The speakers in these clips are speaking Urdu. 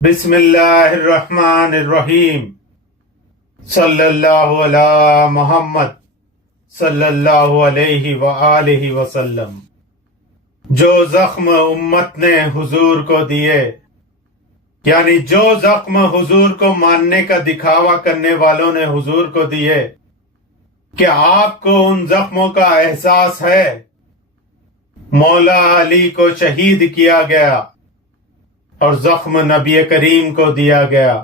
بسم اللہ الرحمن الرحیم صلی اللہ علی محمد صلی اللہ علیہ وآلہ وسلم۔ جو زخم امت نے حضور کو دیے، یعنی جو زخم حضور کو ماننے کا دکھاوا کرنے والوں نے حضور کو دیے، کیا آپ کو ان زخموں کا احساس ہے؟ مولا علی کو شہید کیا گیا اور زخم نبی کریم کو دیا گیا۔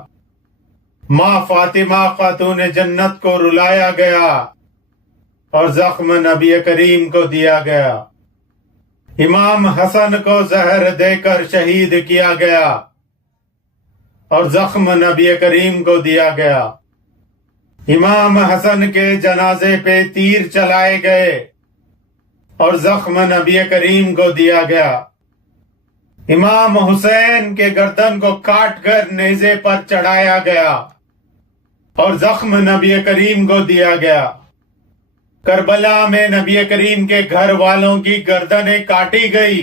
ماں فاطمہ خاتون جنت کو رلایا گیا اور زخم نبی کریم کو دیا گیا۔ امام حسن کو زہر دے کر شہید کیا گیا اور زخم نبی کریم کو دیا گیا۔ امام حسن کے جنازے پہ تیر چلائے گئے اور زخم نبی کریم کو دیا گیا۔ امام حسین کے گردن کو کاٹ کر نیزے پر چڑھایا گیا اور زخم نبی کریم کو دیا گیا۔ کربلا میں نبی کریم کے گھر والوں کی گردنیں کاٹی گئی،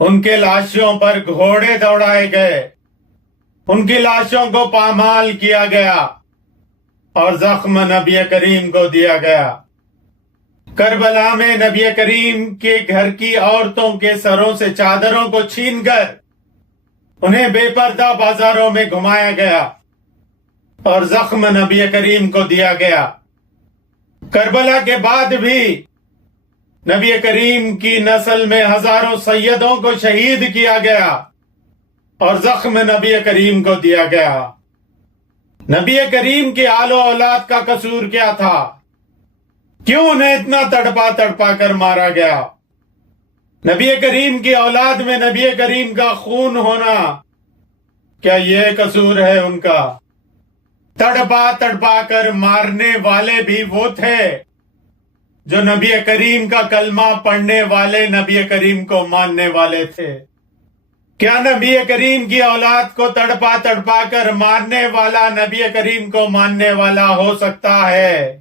ان کے لاشوں پر گھوڑے دوڑائے گئے، ان کی لاشوں کو پامال کیا گیا اور زخم نبی کریم کو دیا گیا۔ کربلا میں نبی کریم کے گھر کی عورتوں کے سروں سے چادروں کو چھین کر انہیں بے پردہ بازاروں میں گھمایا گیا اور زخم نبی کریم کو دیا گیا۔ کربلا کے بعد بھی نبی کریم کی نسل میں ہزاروں سیدوں کو شہید کیا گیا اور زخم نبی کریم کو دیا گیا۔ نبی کریم کی آل و اولاد کا قصور کیا تھا؟ کیوں انہیں اتنا تڑپا تڑپا کر مارا گیا؟ نبی کریم کی اولاد میں نبی کریم کا خون ہونا، کیا یہ قصور ہے ان کا؟ تڑپا تڑپا کر مارنے والے بھی وہ تھے جو نبی کریم کا کلمہ پڑھنے والے نبی کریم کو ماننے والے تھے۔ کیا نبی کریم کی اولاد کو تڑپا تڑپا کر مارنے والا نبی کریم کو ماننے والا ہو سکتا ہے؟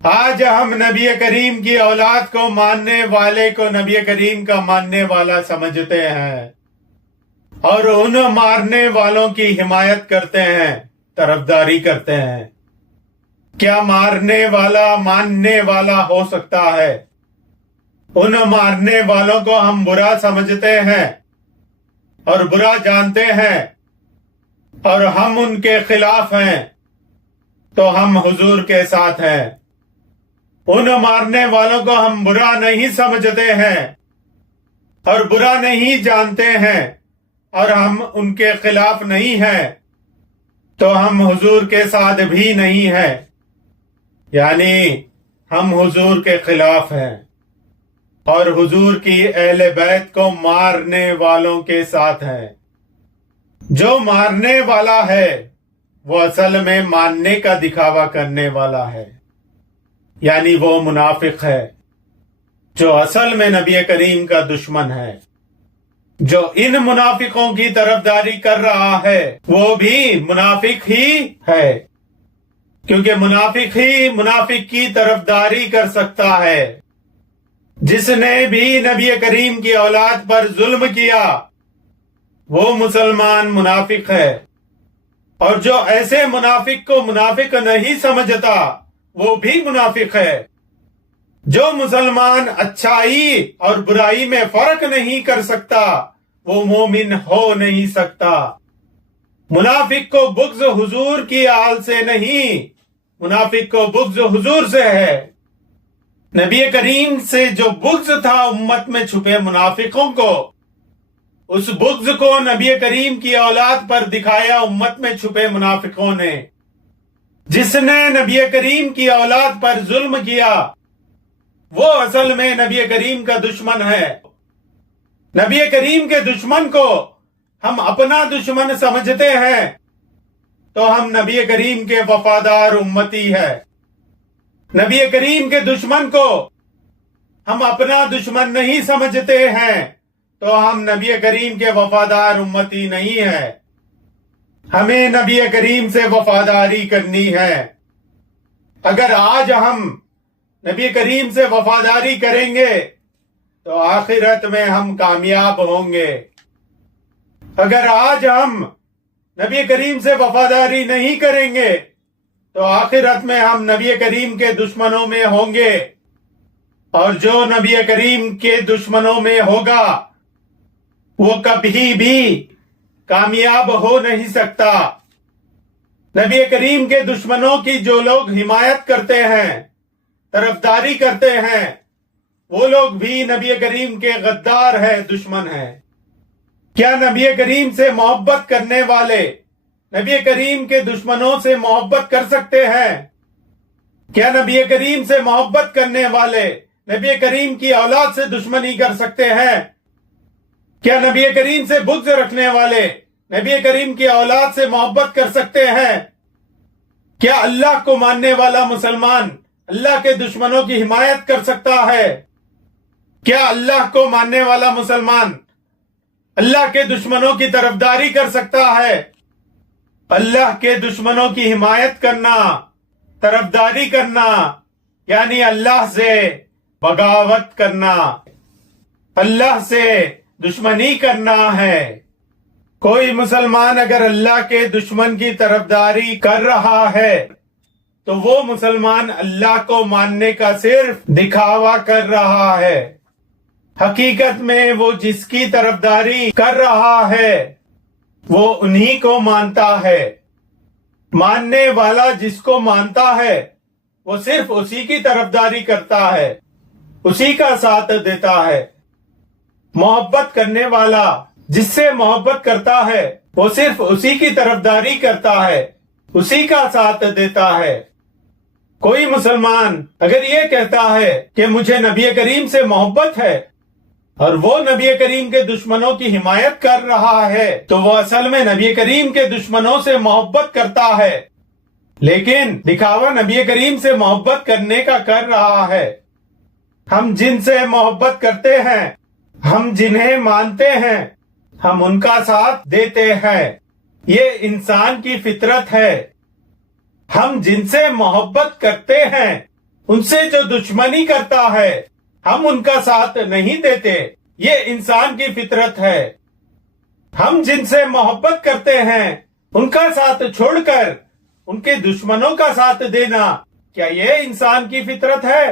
آج ہم نبی کریم کی اولاد کو ماننے والے کو نبی کریم کا ماننے والا سمجھتے ہیں اور ان مارنے والوں کی حمایت کرتے ہیں، طرفداری کرتے ہیں۔ کیا مارنے والا ماننے والا ہو سکتا ہے؟ ان مارنے والوں کو ہم برا سمجھتے ہیں اور برا جانتے ہیں اور ہم ان کے خلاف ہیں، تو ہم حضور کے ساتھ ہیں۔ ان مارنے والوں کو ہم برا نہیں سمجھتے ہیں اور برا نہیں جانتے ہیں اور ہم ان کے خلاف نہیں ہیں، تو ہم حضور کے ساتھ بھی نہیں ہیں، یعنی ہم حضور کے خلاف ہیں اور حضور کی اہل بیت کو مارنے والوں کے ساتھ ہیں۔ جو مارنے والا ہے وہ اصل میں ماننے کا دکھاوا کرنے والا ہے، یعنی وہ منافق ہے جو اصل میں نبی کریم کا دشمن ہے۔ جو ان منافقوں کی طرفداری کر رہا ہے وہ بھی منافق ہی ہے، کیونکہ منافق ہی منافق کی طرفداری کر سکتا ہے۔ جس نے بھی نبی کریم کی اولاد پر ظلم کیا وہ مسلمان منافق ہے، اور جو ایسے منافق کو منافق نہیں سمجھتا وہ بھی منافق ہے۔ جو مسلمان اچھائی اور برائی میں فرق نہیں کر سکتا وہ مومن ہو نہیں سکتا۔ منافق کو بغض حضور کی آل سے نہیں، منافق کو بغض حضور سے ہے۔ نبی کریم سے جو بغض تھا امت میں چھپے منافقوں کو، اس بغض کو نبی کریم کی اولاد پر دکھایا امت میں چھپے منافقوں نے۔ جس نے نبی کریم کی اولاد پر ظلم کیا وہ اصل میں نبی کریم کا دشمن ہے۔ نبی کریم کے دشمن کو ہم اپنا دشمن سمجھتے ہیں تو ہم نبی کریم کے وفادار امتی ہیں۔ نبی کریم کے دشمن کو ہم اپنا دشمن نہیں سمجھتے ہیں تو ہم نبی کریم کے وفادار امتی نہیں ہیں۔ ہمیں نبی کریم سے وفاداری کرنی ہے۔ اگر آج ہم نبی کریم سے وفاداری کریں گے تو آخرت میں ہم کامیاب ہوں گے۔ اگر آج ہم نبی کریم سے وفاداری نہیں کریں گے تو آخرت میں ہم نبی کریم کے دشمنوں میں ہوں گے، اور جو نبی کریم کے دشمنوں میں ہوگا وہ کبھی بھی کامیاب ہو نہیں سکتا۔ نبی کریم کے دشمنوں کی جو لوگ حمایت کرتے ہیں، طرفداری کرتے ہیں، وہ لوگ بھی نبی کریم کے غدار ہیں، دشمن ہیں۔ کیا نبی کریم سے محبت کرنے والے نبی کریم کے دشمنوں سے محبت کر سکتے ہیں؟ کیا نبی کریم سے محبت کرنے والے نبی کریم کی اولاد سے دشمنی کر سکتے ہیں؟ کیا نبی کریم سے بغض رکھنے والے نبی کریم کی اولاد سے محبت کر سکتے ہیں؟ کیا اللہ کو ماننے والا مسلمان اللہ کے دشمنوں کی حمایت کر سکتا ہے؟ کیا اللہ کو ماننے والا مسلمان اللہ کے دشمنوں کی طرفداری کر سکتا ہے؟ اللہ کے دشمنوں کی حمایت کرنا، طرفداری کرنا، یعنی اللہ سے بغاوت کرنا، اللہ سے دشمنی کرنا ہے۔ کوئی مسلمان اگر اللہ کے دشمن کی طرفداری کر رہا ہے تو وہ مسلمان اللہ کو ماننے کا صرف دکھاوا کر رہا ہے۔ حقیقت میں وہ جس کی طرفداری کر رہا ہے وہ انہی کو مانتا ہے۔ ماننے والا جس کو مانتا ہے وہ صرف اسی کی طرفداری کرتا ہے، اسی کا ساتھ دیتا ہے۔ محبت کرنے والا جس سے محبت کرتا ہے وہ صرف اسی کی طرفداری کرتا ہے، اسی کا ساتھ دیتا ہے۔ کوئی مسلمان اگر یہ کہتا ہے کہ مجھے نبی کریم سے محبت ہے اور وہ نبی کریم کے دشمنوں کی حمایت کر رہا ہے تو وہ اصل میں نبی کریم کے دشمنوں سے محبت کرتا ہے، لیکن دکھاوا نبی کریم سے محبت کرنے کا کر رہا ہے۔ ہم جن سے محبت کرتے ہیں، ہم جنہیں مانتے ہیں، ہم ان کا ساتھ دیتے ہیں۔ یہ انسان کی فطرت ہے۔ ہم جن سے محبت کرتے ہیں ان سے جو دشمنی کرتا ہے ہم ان کا ساتھ نہیں دیتے، یہ انسان کی فطرت ہے۔ ہم جن سے محبت کرتے ہیں ان کا ساتھ چھوڑ کر ان کے دشمنوں کا ساتھ دینا، کیا یہ انسان کی فطرت ہے؟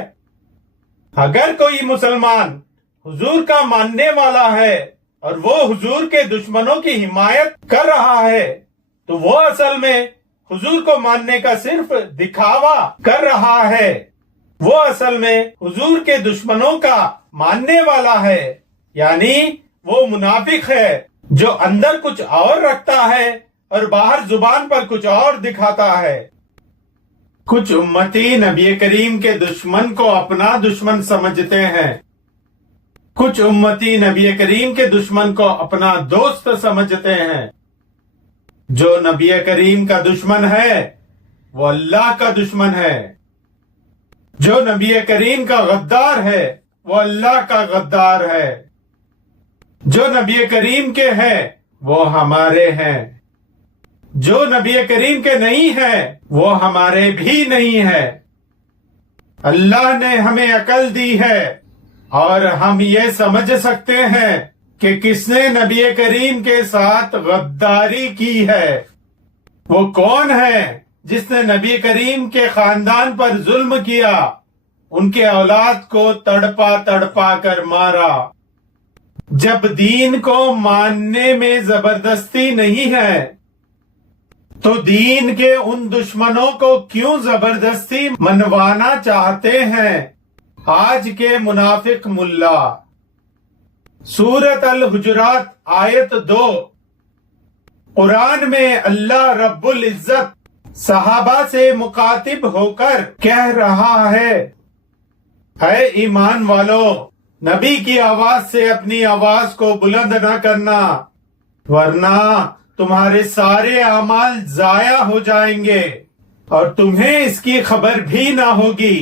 اگر کوئی مسلمان حضور کا ماننے والا ہے اور وہ حضور کے دشمنوں کی حمایت کر رہا ہے تو وہ اصل میں حضور کو ماننے کا صرف دکھاوا کر رہا ہے، وہ اصل میں حضور کے دشمنوں کا ماننے والا ہے، یعنی وہ منافق ہے جو اندر کچھ اور رکھتا ہے اور باہر زبان پر کچھ اور دکھاتا ہے۔ کچھ امتی نبی کریم کے دشمن کو اپنا دشمن سمجھتے ہیں، کچھ امتی نبی کریم کے دشمن کو اپنا دوست سمجھتے ہیں۔ جو نبی کریم کا دشمن ہے وہ اللہ کا دشمن ہے، جو نبی کریم کا غدار ہے وہ اللہ کا غدار ہے، جو نبی کریم کے ہیں وہ ہمارے ہیں، جو نبی کریم کے نہیں ہیں وہ ہمارے بھی نہیں ہیں۔ اللہ نے ہمیں عقل دی ہے اور ہم یہ سمجھ سکتے ہیں کہ کس نے نبی کریم کے ساتھ غداری کی ہے۔ وہ کون ہے جس نے نبی کریم کے خاندان پر ظلم کیا، ان کے اولاد کو تڑپا تڑپا کر مارا؟ جب دین کو ماننے میں زبردستی نہیں ہے تو دین کے ان دشمنوں کو کیوں زبردستی منوانا چاہتے ہیں آج کے منافق ملا؟ سورۃ الحجرات آیت 2۔ قرآن میں اللہ رب العزت صحابہ سے مخاطب ہو کر کہہ رہا ہے، اے ایمان والو، نبی کی آواز سے اپنی آواز کو بلند نہ کرنا ورنہ تمہارے سارے اعمال ضائع ہو جائیں گے اور تمہیں اس کی خبر بھی نہ ہوگی۔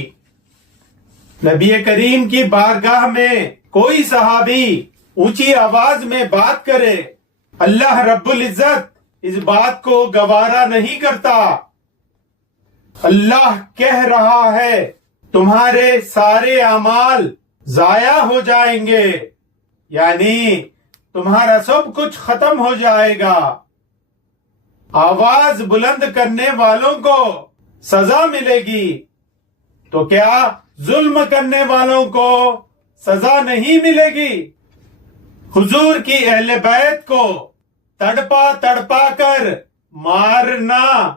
نبی کریم کی بارگاہ میں کوئی صحابی اونچی آواز میں بات کرے، اللہ رب العزت اس بات کو گوارا نہیں کرتا۔ اللہ کہہ رہا ہے تمہارے سارے اعمال ضائع ہو جائیں گے، یعنی تمہارا سب کچھ ختم ہو جائے گا۔ آواز بلند کرنے والوں کو سزا ملے گی، تو کیا ظلم کرنے والوں کو سزا نہیں ملے گی؟ حضور کی اہل بیت کو تڑپا تڑپا کر مارنا،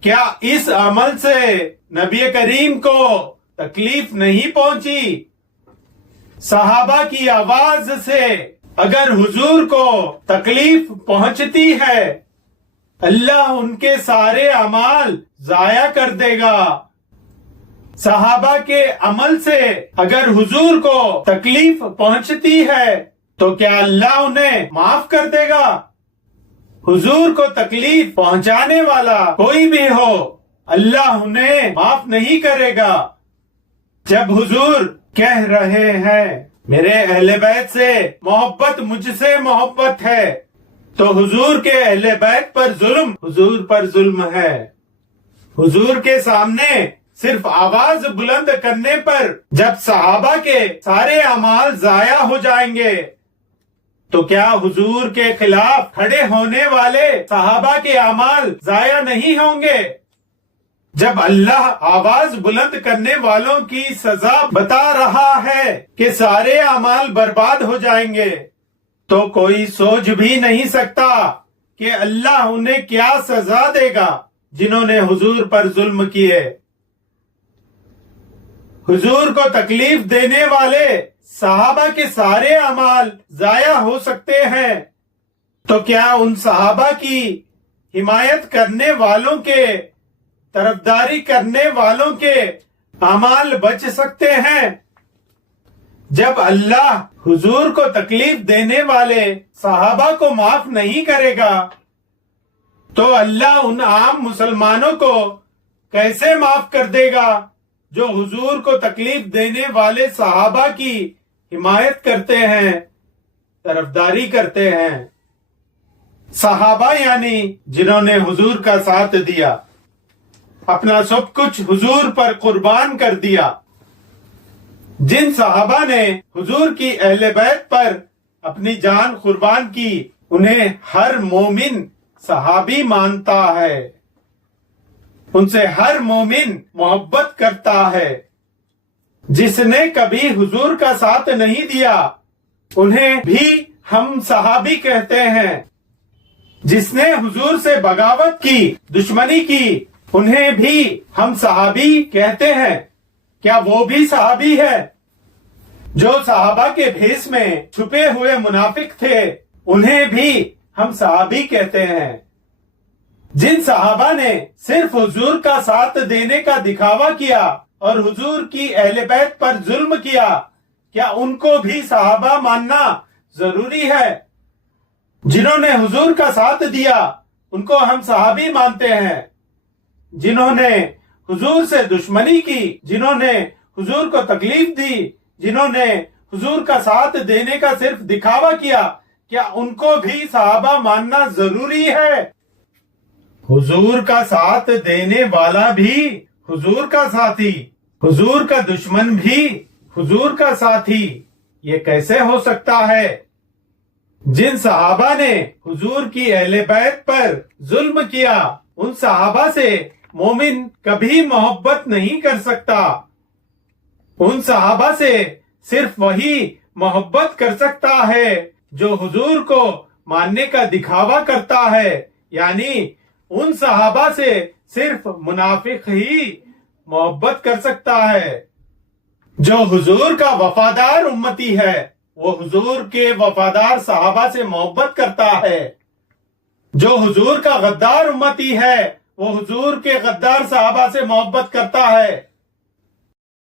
کیا اس عمل سے نبی کریم کو تکلیف نہیں پہنچی؟ صحابہ کی آواز سے اگر حضور کو تکلیف پہنچتی ہے، اللہ ان کے سارے اعمال ضائع کر دے گا۔ صحابہ کے عمل سے اگر حضور کو تکلیف پہنچتی ہے تو کیا اللہ انہیں معاف کر دے گا؟ حضور کو تکلیف پہنچانے والا کوئی بھی ہو، اللہ انہیں معاف نہیں کرے گا۔ جب حضور کہہ رہے ہیں میرے اہل بیت سے محبت مجھ سے محبت ہے، تو حضور کے اہل بیت پر ظلم حضور پر ظلم ہے۔ حضور کے سامنے صرف آواز بلند کرنے پر جب صحابہ کے سارے اعمال ضائع ہو جائیں گے، تو کیا حضور کے خلاف کھڑے ہونے والے صحابہ کے اعمال ضائع نہیں ہوں گے؟ جب اللہ آواز بلند کرنے والوں کی سزا بتا رہا ہے کہ سارے اعمال برباد ہو جائیں گے، تو کوئی سوچ بھی نہیں سکتا کہ اللہ انہیں کیا سزا دے گا جنہوں نے حضور پر ظلم کیے۔ حضور کو تکلیف دینے والے صحابہ کے سارے اعمال ضائع ہو سکتے ہیں، تو کیا ان صحابہ کی حمایت کرنے والوں کے، طرفداری کرنے والوں کے اعمال بچ سکتے ہیں؟ جب اللہ حضور کو تکلیف دینے والے صحابہ کو معاف نہیں کرے گا، تو اللہ ان عام مسلمانوں کو کیسے معاف کر دے گا جو حضور کو تکلیف دینے والے صحابہ کی حمایت کرتے ہیں، طرفداری کرتے ہیں؟ صحابہ یعنی جنہوں نے حضور کا ساتھ دیا، اپنا سب کچھ حضور پر قربان کر دیا۔ جن صحابہ نے حضور کی اہل بیت پر اپنی جان قربان کی، انہیں ہر مومن صحابی مانتا ہے، ان سے ہر مومن محبت کرتا ہے۔ جس نے کبھی حضور کا ساتھ نہیں دیا، انہیں بھی ہم صحابی کہتے ہیں۔ جس نے حضور سے بغاوت کی، دشمنی کی، انہیں بھی ہم صحابی کہتے ہیں۔ کیا وہ بھی صحابی ہے؟ جو صحابہ کے بھیس میں چھپے ہوئے منافق تھے، انہیں بھی ہم صحابی کہتے ہیں۔ جن صحابہ نے صرف حضور کا ساتھ دینے کا دکھاوا کیا اور حضور کی اہل بیت پر ظلم کیا، کیا ان کو بھی صحابہ ماننا ضروری ہے؟ جنہوں نے حضور کا ساتھ دیا، ان کو ہم صحابی مانتے ہیں۔ جنہوں نے حضور سے دشمنی کی، جنہوں نے حضور کو تکلیف دی، جنہوں نے حضور کا ساتھ دینے کا صرف دکھاوا کیا، کیا ان کو بھی صحابہ ماننا ضروری ہے؟ حضور کا ساتھ دینے والا بھی حضور کا ساتھی، حضور کا دشمن بھی حضور کا ساتھی، یہ کیسے ہو سکتا ہے؟ جن صحابہ نے حضور کی اہل بیت پر ظلم کیا، ان صحابہ سے مومن کبھی محبت نہیں کر سکتا۔ ان صحابہ سے صرف وہی محبت کر سکتا ہے جو حضور کو ماننے کا دکھاوا کرتا ہے، یعنی ان صحابہ سے صرف منافق ہی محبت کر سکتا ہے۔ جو حضور کا وفادار امتی ہے، وہ حضور کے وفادار صحابہ سے محبت کرتا ہے۔ جو حضور کا غدار امتی ہے، وہ حضور کے غدار صحابہ سے محبت کرتا ہے۔